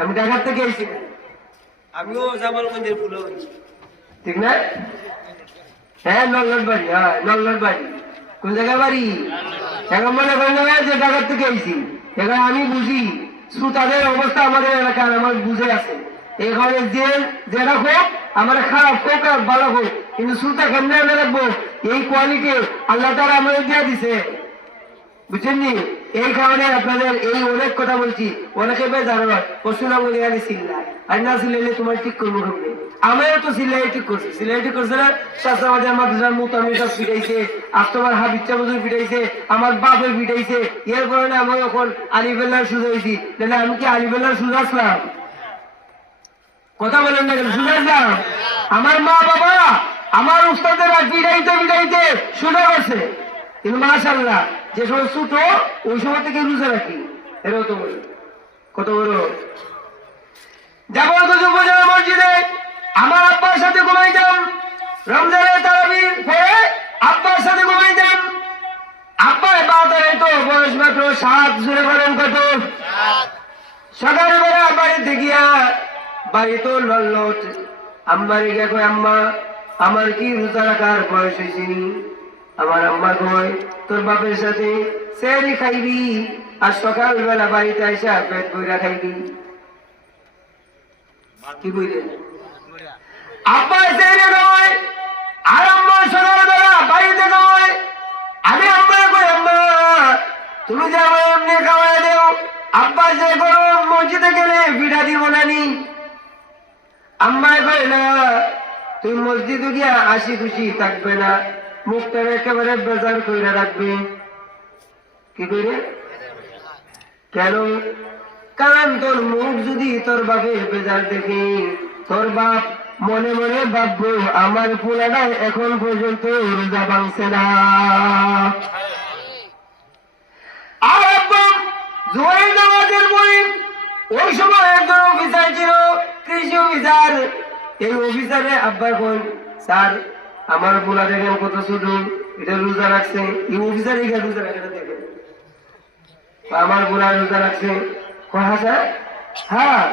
আমি ঢাকার থেকে এসেছি। আমিও জামালগঞ্জের ফুলো ঠিক না? হ্যাঁ নল্লট বাড়ি হ্যাঁ নল্লট বাড়ি। কোন জায়গায় বাড়ি? এখন মনে করেন যে ঢাকার থেকে এসেছি। এখন আমি বুঝি শ্রোতাদের অবস্থা আমাদের এলাকার আমার বুঝে আছে। এখানে যে যেটা হোক আমার খারাপ হোক আর ভালো হোক কিন্তু শ্রোতা কেমনে আমি রাখব? এই কোয়ালিটি আল্লাহ তারা আমাদের দিয়ে দিছে। বুঝছেন নি? এই কারণে আপনাদের এই অনেক কথা বলছি। অনেকে হয় পশুরা বলে আমি সিল্লা আর না সিলাইলে তোমার ঠিক করব কেমনে? আমিও তো সিলাই ঠিক করছি। সিলাই ঠিক করছে না শাস্ত্রা বাজার মাদ্রাসার মুতামি সব ফিটাইছে, আর তোমার হাবিচ্ছা বজুর ফিটাইছে, আমার বাপের ফিটাইছে। এর কারণে আমি এখন আলিবেল্লার সুজা হয়েছি। তাহলে আমি কি আলিবেল্লার সুজা আসলাম? কথা বলেন না কেন? সুজা আসলাম? আমার মা বাবা, আমার উস্তাদের ফিটাইতে ফিটাইতে সুজা করছে কিন্তু মাশাল্লাহ যে সময় ছোট, ওই সময় থেকে রোজা রাখি এরাও তো বলি। কত বড় যাব তো উপজেলা মসজিদে। আমার আব্বার সাথে ঘুমাইতাম রমজানের তারাবির পরে আব্বার সাথে ঘুমাইতাম আব্বার বাজারে তো বয়স মাত্র সাত জুড়ে করেন কত? সকালবেলা বাড়িতে গিয়া বাড়ি তো লল্লট। আম্মারে গিয়া কয়, আম্মা, আমার কি রোজা রাখার বয়স হয়েছে নি?" আমার আম্মা কয়, তোর বাপের সাথে সেরি খাইবি আর সকালবেলা বাড়িতে আইসা পেট বইরা খাইবি। কি বইলে আব্বা সেরি আর আম্মা সকালবেলা বাড়িতে আমি কই, আম্মা, তুমি যে আমার এমনি খাওয়াই দেও, আব্বা যে গরম মসজিদে গেলে বিড়া দিব না নি? আম্মায় কই না, তুই মসজিদে গিয়া হাসি খুশি থাকবে না। মুখটা একেবারে বেজার কইরা রাখবে। কি কইরে? কেন? কারণ তোর মুখ যদি তোর বাপে বেজার দেখি, তোর বাপ মনে মনে ভাববো, আমার পোলাটা এখন পর্যন্ত রোজা ভাঙছে না। আব্বা পরে ওই সময় একজন অফিসার ছিল, কৃষি অফিসার। এই অফিসারে আব্বা কোন? স্যার। আমার পোলা দেখেন কত ছোট, এটা রোজা রাখছে। রোজা রাখে আমার পোলা রোজা রাখছে। কহা স্যার হ্যাঁ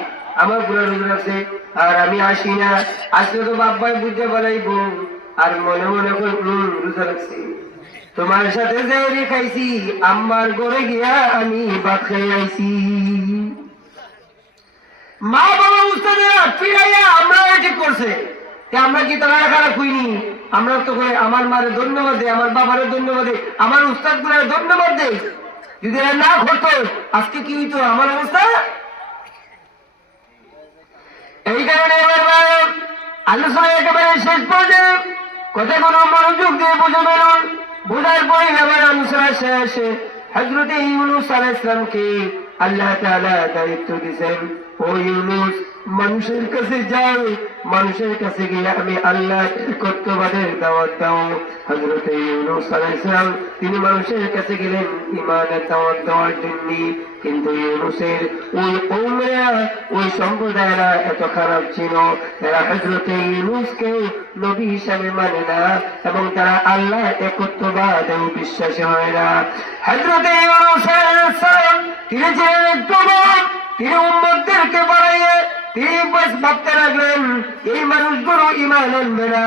আমার পোলা রোজা রাখছে। আর আমি আসি না। আসলে তো বাপ্পাই বুঝতে পারাইব আর মনে মনে রোজা রাখছি। তোমার সাথে যে খাইছি আমার ঘরে গিয়া আমি ভাত খাই আইছি। মা বাবা উস্তাদেরা ফিরাইয়া আমরা ঠিক করছে। আমরা কি তারা খারাপ হইনি? আমরা তো করে আমার মারে ধন্যবাদ দেয় আমার বাবারে ধন্যবাদ দেয় আমার উস্তাদগুলার ধন্যবাদ দেয় যদি এরা না ঘটতো আজকে কি হইতো আমার অবস্থা? এই কারণে এবার আলোচনা একেবারে শেষ পর্যায়ে, কথা কোনো মনোযোগ দিয়ে বুঝে বেরোন বোঝার পরে এবার আলোচনা শেষ হজরতে ইউনুস আলাহ আল্লাহ তাআলা দায়িত্ব দিয়েছেন। ও ইউনুস, মানুষের কাছে যাও, মানুষের কাছে গিয়ে আমি আল্লাহ কর্তবাদের দাওয়াত দাও। হজরত ইউনুস আলাইহিস তিনি মানুষের কাছে গেলেন ইমানের দাওয়াত দেওয়ার জন্য। কিন্তু ইউনুসের ওই কৌমেরা ওই সম্প্রদায়েরা এত খারাপ ছিল। তারা হজরত ইউনুসকে নবী হিসাবে মানে না এবং তারা আল্লাহ একত্ববাদেও বিশ্বাসী হয় না। হজরত ইউনুস আলাইহিস সালাম, তিনি যে একটু তিনি উম্মতদেরকে বাড়াইয়ে তিনি বাস ভাবতে লাগলেন, এই মানুষগুলো ইমান আনবে না,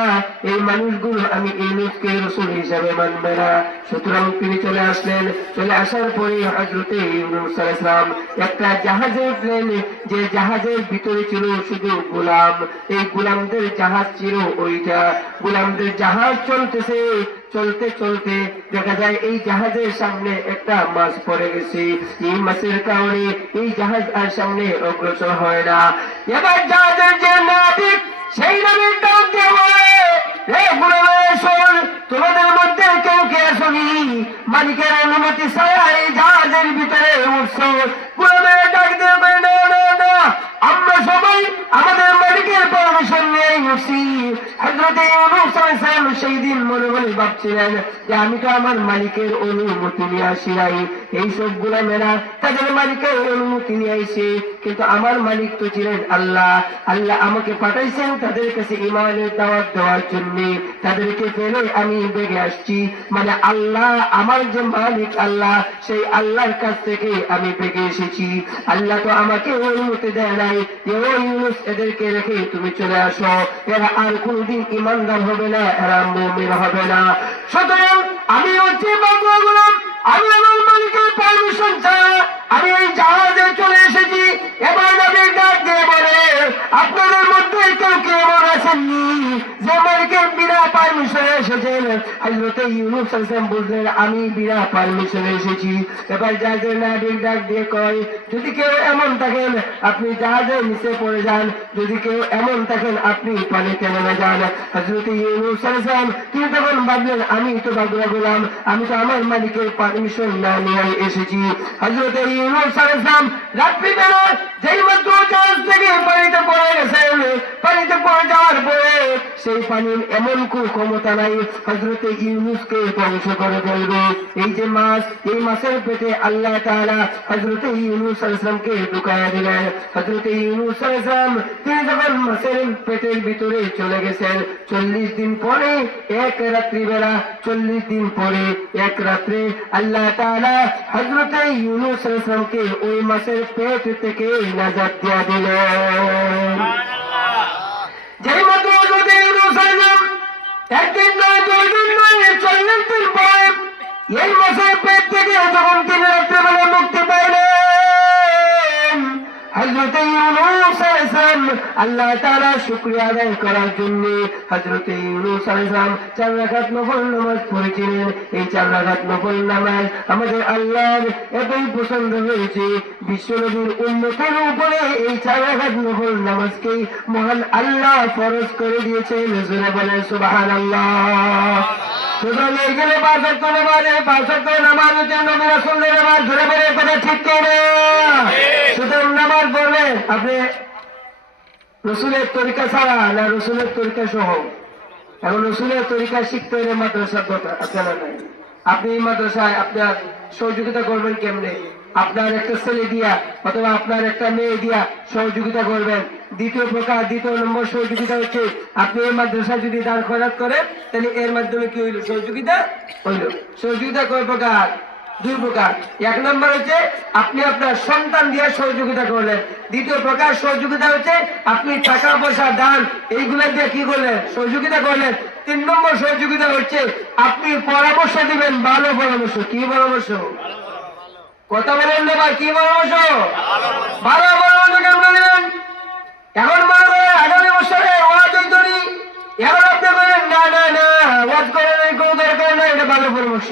এই মানুষগুলো আমি ইউনুসকে রসুল হিসাবে মানবে না। সুতরাং তিনি চলে আসলেন। চলে আসার পরে হজরতে ইউনুস ইসলাম একটা জাহাজে উঠলেন, যে জাহাজের ভিতরে ছিল শুধু গোলাম। এই গোলামদের জাহাজ ছিল ওইটা। গোলামদের জাহাজ চলতেছে চলতে চলতে দেখা যায় এই জাহাজের সামনে একটা মাছ পড়ে গেছে। এই মাছের কারণে এই জাহাজ আর সামনে অগ্রসর হয় না। এবার জাহাজের যে নাবিক সেই নাবিক তোমাদের মধ্যে কেউ মালিকের অনুমতি ছাড়া এই জাহাজের ভিতরে উঠছ। না আমরা সবাই আমাদের মালিকের পারমিশন নিয়ে উঠছি হজরতে ইউনুস আলাইহিস সেই দিন মনে মনে ভাবছিলেন যে আমি তো আমার মালিকের অনুমতি নিয়ে আসি নাই। এই সবগুলা মেলা তাদের মালিকের অনুমতি নিয়ে আইছে। কিন্তু আমার মালিক তো ছিলেন আল্লাহ। আল্লাহ আমাকে পাঠাইছেন তাদের কাছে ইমানের দাওয়াত দেওয়ার জন্য। তাদেরকে ফেলে আমি বেগে আসছি। মানে আল্লাহ, আমার যে মালিক আল্লাহ, সেই আল্লাহর কাছ থেকে আমি বেগে এসেছি। আল্লাহ তো আমাকে অনুমতি দেয় এদেরকে রেখে তুমি চলে আসো। এরা আর ইমানদার হবে না, এরা হবে না। সুতরাং আমি হচ্ছে আমি আমার মালিকের পারমিশন আমি এই জাহাজে চলে এসেছি। এবার আমি ডাক দিয়ে বলে, আপনাদের মধ্যে কেউ কেউ আসেননি যে এসেছেন হজরতে ইউনুস আমি পারমিশনে এসেছি। এবার জাহাজের নাবিক ডাক দিয়ে কয়, যদি কেউ এমন থাকেন, আপনি জাহাজের নিচে পড়ে যান। যদি কেউ এমন থাকেন, আপনি পানিতে নেমে যান। হজরতে ইউনুস তিনি তখন ভাবলেন, আমি তো বাগরা গোলাম, আমি তো আমার মালিকের পারমিশন না নিয়ে এসেছি। হজরতে ইউনুস হাসান রাত্রিবেলা যেই মাত্র জাহাজ থেকে পানিতে পড়ে গেছেন, পানিতে পড়ে যাওয়ার পরে সেই পানির এমন কোন ক্ষমতা নাই হজরতে ইউনুসকে ধ্বংস করে ফেলবে এই যে মাছ এই মাছের পেটে আল্লাহ তাআলা হজরতে ইউনুস আলাইহিসসালামকে ঢুকায়া দিলেন। হজরতে ইউনুস আলাইহিসসালাম তিনি যখন মাছের পেটের ভিতরে চলে গেছেন চল্লিশ দিন পরে এক রাত্রিবেলা চল্লিশ দিন পরে এক রাত্রে আল্লাহ তাআলা হজরতে ইউনুস আলাইহিসসালামকে ওই মাছের পেট থেকে নাজাত দিয়া দিলেন। যদি ইউনুসাইলাম একদিন নয় দুই দিন নয় চল্লিশ দিন পরে এই বছর পেট থেকে যখন তিনি রাত্রেবেলা মুক্তি পাইলেন হজরতে ইউনুস আল্লাহ তাআলা শুকরিয়া আদায় করার জন্য হজরতে ইউনুস আলাইহিসসালাম চার রাকাত নফল নামাজ পড়েছিলেন। এই চার রাকাত নফল নামাজ আমাদের আল্লাহর এতই পছন্দ হয়েছে বিশ্বনবীর উন্নতের উপরে এই চার রাকাত নফল নামাজকেই মহান আল্লাহ ফরজ করে দিয়েছেন। জোরে বলেন, সুবহানাল্লাহ। সুতরাং এইখানে পাঁচ অক্ট নামাজ এই পাঁচ অক্ট নামাজ হচ্ছে নবী রাসূলের নামাজ ধরে বলে ঠিক করে সুতরাং নামাজ পড়লে আপনি রসুলের তরিকা ছাড়া না রসুলের তরিকা সহ। এখন রসুলের তরিকা শিখতে হলে দরকার আপনারা নাই? আপনি এই মাদ্রাসায় আপনার সহযোগিতা করবেন কেমনে? আপনার একটা ছেলে দিয়া অথবা আপনার একটা মেয়ে দিয়া সহযোগিতা করবেন। দ্বিতীয় প্রকার, দ্বিতীয় নম্বর সহযোগিতা হচ্ছে আপনি এই মাদ্রাসায় যদি দাঁড় খরচ করেন, তাহলে এর মাধ্যমে কি হইল? সহযোগিতা হইল। সহযোগিতা কয় প্রকার? দুই প্রকার এক নম্বর হচ্ছে, আপনি আপনার সন্তান দিয়ে সহযোগিতা করলেন। দ্বিতীয় প্রকার সহযোগিতা হচ্ছে, আপনি টাকা, পয়সা, দান, এইগুলো দিয়ে কি করলেন? সহযোগিতা করলেন। তিন নম্বর সহযোগিতা হচ্ছে, আপনি পরামর্শ দিবেন, ভালো পরামর্শ। কি পরামর্শ? কথা বলেন না ভাই, কি পরামর্শ? ভালো পরামর্শ কেমন দিবেন এখন মনে করেন, আগামী বছরে ওয়াজ এখন আপনি বলেন, না না না, ওয়াজ করার কোনো দরকার নাই, এটা ভালো পরামর্শ।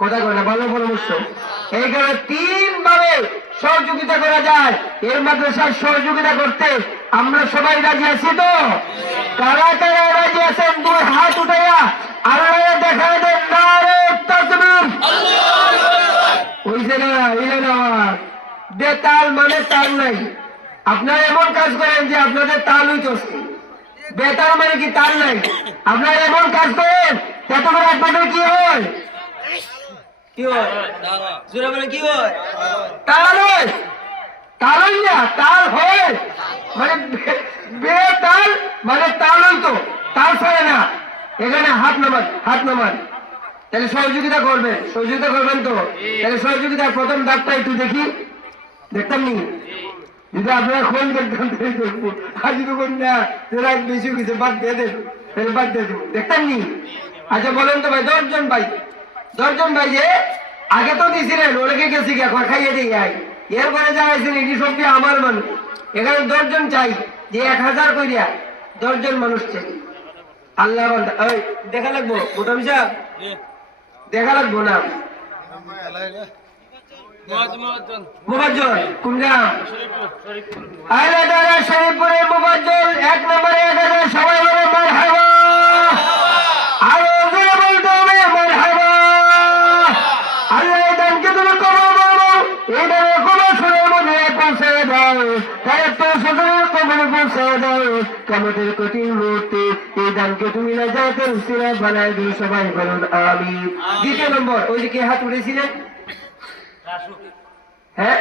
কথা কয় না ভালো পরামর্শ। এই তিন ভাবে সহযোগিতা করা যায়। এর মাদ্রাসার সহযোগিতা করতে আমরা সবাই রাজি আছি তো? কারা কারা রাজি আছেন? দুই হাত উঠাইয়া আল্লাহ দেখা দেন হইছে না হইলে না। আমার। বেতাল মানে তাল নাই। আপনারা এমন কাজ করেন যে আপনাদের তাল হইতেছে বেতাল মানে কি তাল নাই? আপনারা এমন কাজ করেন করে আপনাদের কি হয়? কি কি তাল তাল না তাল হয় মানে বে- বেতাল মানে তাল হইতো, তাল না। এখানে হাত হাত তাহলে সহযোগিতা করবেন সহযোগিতা করবেন তো? তাহলে সহযোগিতার প্রথম দাগটা একটু দেখি। দেখতাম নি? যদি আপনারা খোল দেখতাম দেখব আর যদি না তোরা বেশি কিছু বাদ দিয়ে তাহলে বাদ দিয়ে দেবো। দেখতাম নি? আচ্ছা বলেন তো ভাই, দশজন ভাই। দশজন ভাই যে আগে তো দিছিলেন ওনাকে গেছি খা- খাইয়ে দিয়ে আই। এরপরে জানাইছেন এটি সবটি আমার মানুষ। এখানে দশজন চাই যে এক হাজার করিয়া দশজন মানুষ চাই। আল্লাহ ওই দেখা লাগবো? মোটামি সাহেব? দেখা লাগবো না? দারা মুবাজ্জল এক নম্বরে এক হাজার সবাই বলে মার কেমতের কঠিন মুহূর্তে এই দানকে তুমি না যাতে উসিরা বানায় দিও সবাই বলুন আমি দ্বিতীয় নম্বর ওই যে হাত উঠেছিলেন হ্যাঁ?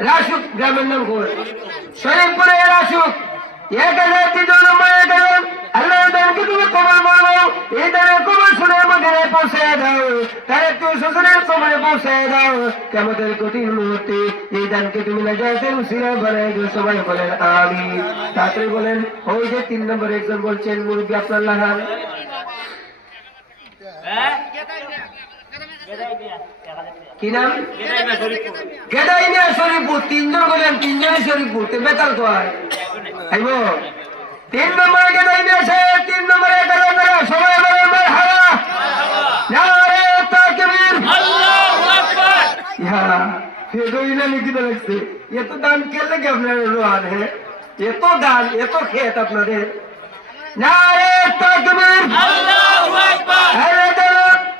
রাসুক গ্রামের নাম কোন শরীফপুরে রাসুক। এক হাজার দানের কবর পৌঁছে দাও, তার একটু শ্বশুরের কবরে পৌঁছে দাও। কেমতের কঠিন মুহূর্তে এই দানকে তুমি যাতে উসিরা বানাই সবাই বলেন আমি তাড়াতাড়ি বলেন, ওই যে তিন নম্বর একজন বলছেন, মুরব্বী আপনার লাহান। কি নাম? তিনজন বলেন তিনজনই শরীফপুর। বেতাল তো আইব। তিন নম্বরে গেদাইনিয়া আছে তিন নম্বরে একাদশ সবাই বলেন মারহাবা নারে তাকবীর। ইয়া ফেদইনা লিখিত লাগছে এত দান কে লাগে আপনার রোহান হ্যাঁ এত দান এত খেত আপনাদের। নারে তাকবীর। আরে দাঁড়া,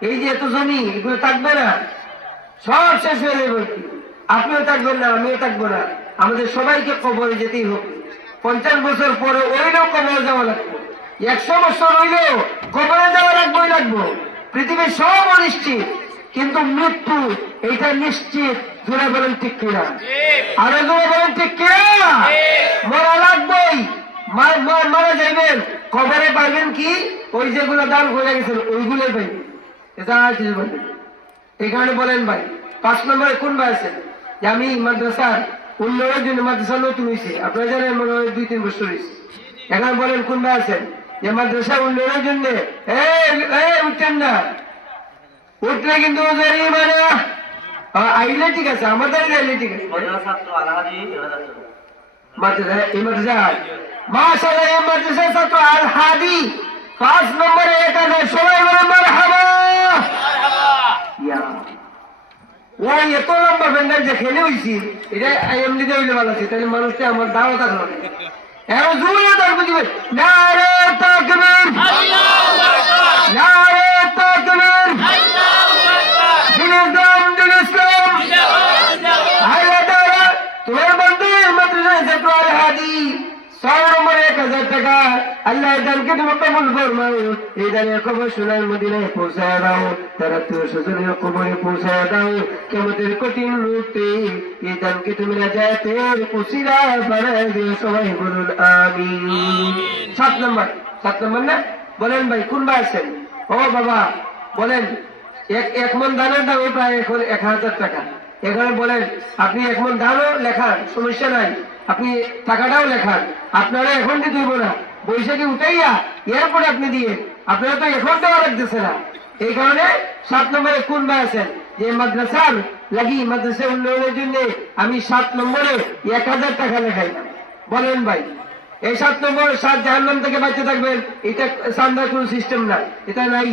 এই যে এত জমি, এগুলো থাকবে না। সব শেষ হয়ে যাবে। আপনিও থাকবেন না, আমিও থাকব না। আমাদের সবাইকে কবরে যেতেই হবে পঞ্চাশ বছর পরে ওইলেও কবরে যাওয়া লাগবে। একশো বছর হইলেও কবরে যাওয়া লাগবেই লাগবো। পৃথিবীর সব অনিশ্চিত, কিন্তু মৃত্যু, এইটা নিশ্চিত। জোরে বলেন ঠিক কিনা? আরও জোরে বলেন ঠিক কিনা? মরা লাগবেই। মার- যাইবেন। কবরে পাইবেন কি? ওই যেগুলো দান করে গেছেন ওইগুলোই পাইবেন। কিছু এই বলেন ভাই পাঁচ নম্বরে কোন ভাই আছেন যে আমি মাদ্রাসার উন্নয়নের জন্য মাদ্রাসা নতুন হয়েছে আপনারা জানেন মনে হয় দুই তিন বছর হয়েছে এখন বলেন কোন ভাই আছেন যে মাদ্রাসা উন্নয়নের জন্য উঠছেন না। উঠলে কিন্তু মানে আইলে ঠিক আছে আমাদের আইলে ঠিক আছে মাদ্রাসা এই মাদ্রাসা মাশাআল্লাহ এই মাদ্রাসা ছাত্র আল হাদি পাঁচ নম্বরে একাদশ সবাই বলে মারহাবা ওই এত লম্বা প্যান্ডেল যে খেলে হইছি এটা এমনিতে হইলে ভালো আছে তাহলে মানুষকে আমার দাওয়া থাকল এরও জোরে তার বুঝবে নারে তাকবীর! না রে তাকবীর দিন ইসলাম দিন ইসলাম হাইলা দাঁড়া তোমার বন্ধু মাদ্রাসা ছাত্র আল হাদি ছয় নম্বরে এক হাজার টাকা আল্লাহ দানকে তুমি কবুল ফরমাও। এই কবর সোনার মদিনায় পৌঁছায় দাও। তারা তো স্বজনের কবরে পৌঁছায় দাও। কেমতের কঠিন মুহূর্তে এই তুমি রাজাতের কুশিরা বানায় দিও। সবাই বলুন আমি সাত নম্বর সাত নম্বর না? বলেন ভাই কোন ভাই আছেন? ও বাবা বলেন এক এক মন দানের দাম প্রায় এখন এক হাজার টাকা। এখানে বলেন আপনি এক মন ধানও লেখান সমস্যা নাই। আপনি টাকাটাও লেখান। আপনারা এখন হইব না, বৈশাখী উঠাইয়া এরপরে আপনি দিয়ে, আপনারা তো এখন দেওয়া লাগতেছে না। এই কারণে সাত নম্বরে কোন ভাই আছেন যে মাদ্রাসার লাগি মাদ্রাসা উন্নয়নের জন্য আমি সাত নম্বরে এক হাজার টাকা লেখাই বলেন ভাই, এই সাত নম্বর সাত জাহান্নাম থেকে বাঁচতে থাকবেন, এটা সান্দার কোন সিস্টেম না এটা নাই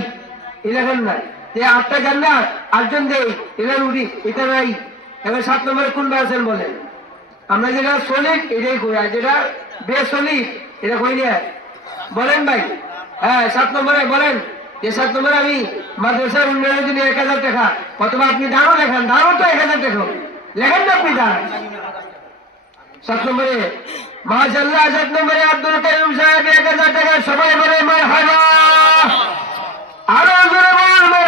ইলেভেন না যে আটটা জান্নাত আটজন দেই এবার উঠি এটা নাই। এবার সাত নম্বরে কোন ভাই আছেন বলেন। আমরা যেটা সলিড এটাই করি আর যেটা বেসলিড এটা করি না বলেন ভাই। হ্যাঁ সাত নম্বরে বলেন যে, সাত নম্বরে আমি মাদ্রাসার উন্নয়নের জন্য এক হাজার টাকা, অথবা আপনি দাঁড়ো লেখান দাঁড়ো তো এক হাজার টাকা। লেখেন না আপনি, দাঁড়ান। সাত নম্বরে মাশাল্লাহ সাত নম্বরে আব্দুল কাইম সাহেব, এক হাজার টাকা, সবাই বলে মার আরও জোরে বল মার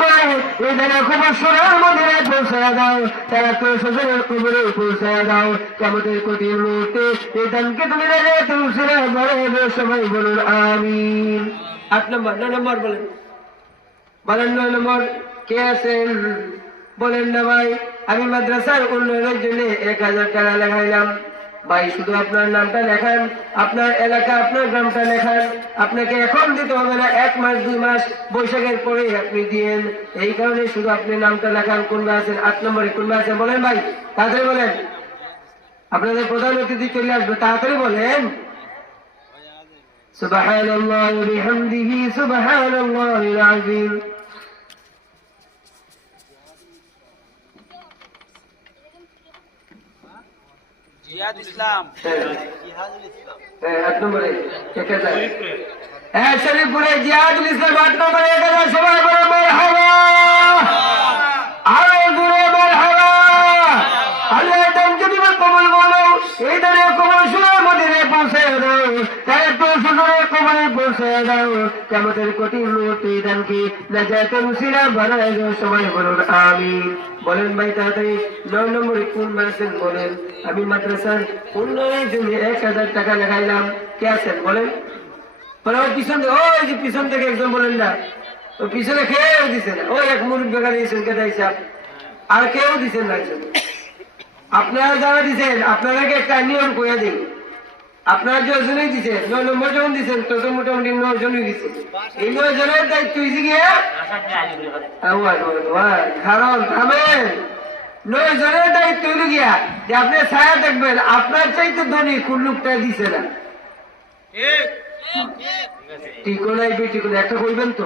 করব এই দানে সোনার মদিনায় পৌঁছায় দাও তারা তো সজনের কবরে পৌঁছায় দাও। কেমতের কঠিন মুহূর্তে এই দানকে তুমি রেখে তুমি সিরা বাড়ায় দাও সবাই বলুন আমিন। আট নম্বর নয় নম্বর বলেন। বলেন নয় নম্বর কে আছেন? বলেন না ভাই আমি মাদ্রাসার উন্নয়নের জন্য এক হাজার টাকা লেখাইলাম। ভাই, শুধু আপনার নামটা লেখান, আপনার এলাকা, আপনার গ্রামটা লেখান। আপনাকে এখন দিতে হবে না, এক মাস, দুই মাস বৈশাখের পরে আপনি দিয়েন। এই কারণে শুধু আপনি নামটা লেখান, কোনবা আছেন, আট নম্বরে কোনবা আছেন, বলেন ভাই, তাড়াতাড়ি বলেন। আপনাদের প্রধান অতিথি চলে আসবে, তাড়াতাড়ি বলেন। সুবাহ সুবাহ জিহাদ ইসলাম। এক বলো এই দাঁড়িয়ে কমল শুনে মদিনে পৌঁছে তাই পৌঁছে পৌঁছে দাও, কেমতের বলুন আমি বলেন ভাই তাড়াতাড়ি, নয় নম্বরে কোন মাসেন বলেন? আমি এক হাজার টাকা লেখাইলাম। কে আছেন? বলেন। পিছন থেকে, ওই যে পিছন থেকে একজন বলেন না। ওই পিছনে খেয়েও দিছে না। ওই এক মুরগ বেকার দিয়েছেন হিসাব আর কেউ দিছেন না আপনারা যারা দিছেন, আপনাদেরকে একটা নিয়ম করে দিই। আপনারা নয় নম্বর যখন তত মোটামুটি নয় জনই এই নয় জনের দায়িত্ব হয়েছে গিয়ে। কারণ থামেন নয় জনের দায়িত্ব হইল গিয়া যে আপনি ছায়া দেখবেন, আপনার চাইতে ধনী কোন লোকটা দিছে না। ঠিক বেটি একটা করবেন তো?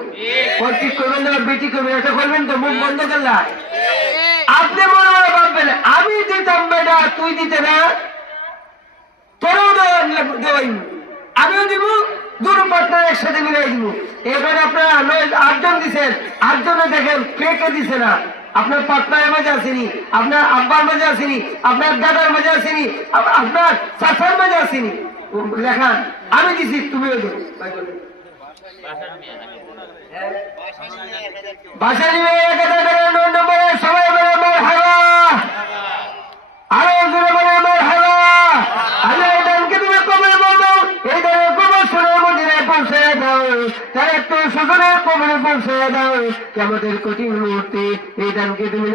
ঠিক করবেন না বেটি করবেন একটা করবেন তো? মুখ বন্ধ করলা আপনি মনে আমি দিতাম বেটা, তুই দিতে না। তোরও দেওয়া- দেওয়াই। আমিও দিব, দুটো একসাথে মিলাই দিব। এখানে আপনারা আটজন দিচ্ছেন আটজনে দেখেন কে দিছে না। আপনার পার্টনারের মাঝে আসেনি, আপনার আব্বার মাঝে আসেনি, আপনার দাদার মাঝে আসেনি আপনার চাচার মাঝে আসেনি। ও লেখান আমি দিছি, তুমিও দেবো বাসা নিবে এক হাজার করে নয় নম্বরে সবাই বলে, আমার হাওয়া আরও আমার আল্লাহ এই দানকে তুমি কবল বলব এই দানের কবল সোনার মদিনায় পৌঁছে দাও তার একটু সুখনের কবলে পৌঁছে দাও। কেমতের কঠিন মুহূর্তে এই তুমি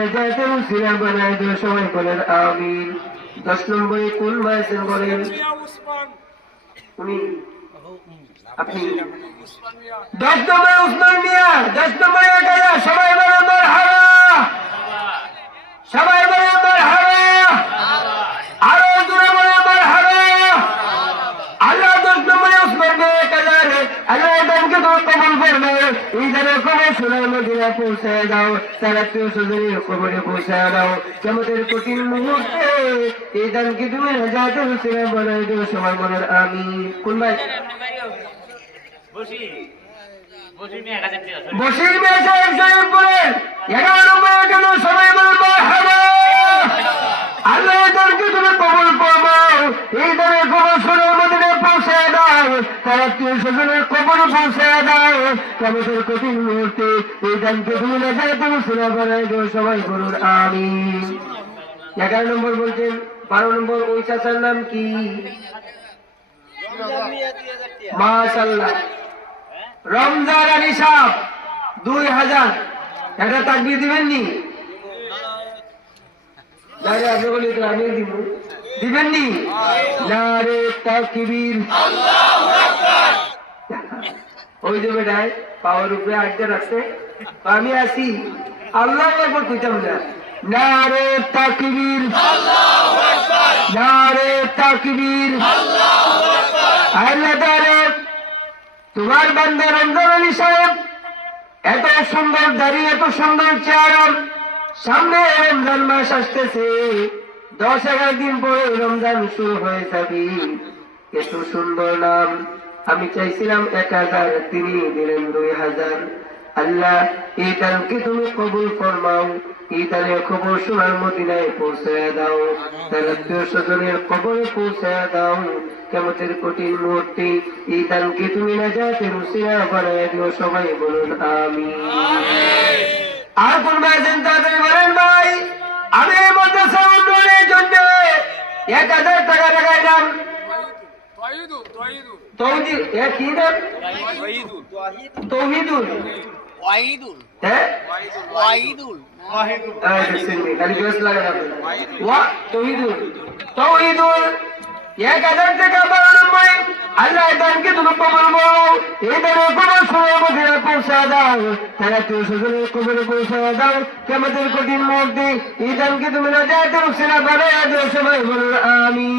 সিরা বানায় সবাই বলেন, আমিন। দশ নম্বরে বলেন? উনি সবাই আমার হাওয়া আরও জোরে বলে আমার হাওয়া আল্লাহ দশ নম্বরে উসমান মিয়া এক হাজার আল্লাহ দানকে তো কবল করবে এই দানের কবর সোনার মদিনা পৌঁছে দাও কেউ সুন্দরী কবরে পৌঁছে দাও কেমতের কঠিন মুহূর্তে এই দানকে তুমি যাতে হুসেনা বানাই দেবো সবাই বলার আমি কোন ভাই বসির তুমি কবল করব এই দলের খবর সোনার মদিনে পৌঁছে দাও। তার আত্মীয় স্বজনের কবর পৌঁছে দাও। কঠিন মুহূর্তে এই দানকে না যায় তুমি দেও সবাই বলুন আমি এগারো নম্বর বলছেন বারো নম্বর ওই চাচার নাম কি? মাশাল্লাহ রমজান আলী সাহ দুই হাজার। একটা তাকবি দিবেন নি দিবেন নি নারে তাকবীর। ওই যে বেটায় পাওয়ার উপরে আটকে রাখছে। আমি আল্লাহ একবার কইতাম না। নারে তাকবীর। নারে তাকবীর। তোমার বান্দা রমজান সাহেব, এত সুন্দর দাড়ি, এত সুন্দর চেয়ার সামনে রমজান মাস আসতেছে। দশ এগারো দিন পরে রমজান শুরু হয়ে যাবে। এত সুন্দর নাম। আমি চাইছিলাম এক হাজার তিনি দিলেন দুই হাজার। আল্লাহ এই দানকে তুমি কবুল ফরমাও। এই দানের খবর সোনার মদিনায় পৌঁছায় দাও। তার আত্মীয় স্বজনের খবরে পৌঁছায় দাও। কেমতের কঠিন মুহূর্তে এই দানকে তুমি না যাতে রুসিরা বানায় দিও। সবাই বলুন আমি আর কোন ভাই বলেন ভাই আমি এই মাদ্রাসা উন্নয়নের জন্য এক হাজার টাকা লাগাইলাম তৌহিদ এ কি নাম তৌহিদুল। ওয়াহিদুল হ্যাঁ ওয়াহিদুল নি, খালি বেশ লাগে না। ওয়া তৌহিদুল। তৌহিদুল। এক হাজার টাকা বাড়ানো ভাই আল্লাহ দানকে তুমি কবল বলো কবল সময় মধ্যে পৌঁছা দাও। তারা তুই সুযোগের কবলে পৌঁছা দাও। কেমতের কঠিন মুহূর্তে এই দানকে তুমি না যাইতে সেনা বানায় দিও সবাই বলুন আমি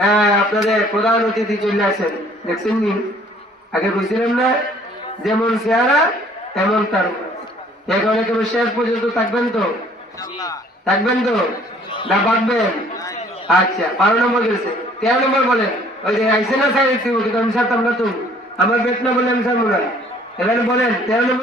হ্যাঁ আপনাদের প্রধান অতিথি চলে আসেন। দেখছেন নি? আগে বুঝছিলেন না? যেমন চেহারা, তেমন তার শেষ পর্যন্ত থাকবেন তো? থাকবেন তো? না বাঁধবেন? আচ্ছা বারো নম্বর গেছে তেরো নম্বর বলেন, ওই যে আইসে না স্যার আমি স্যার আমরা তো আমার বেতনা বলে আমি স্যার মনে এখানে বলেন, তেরো নম্বর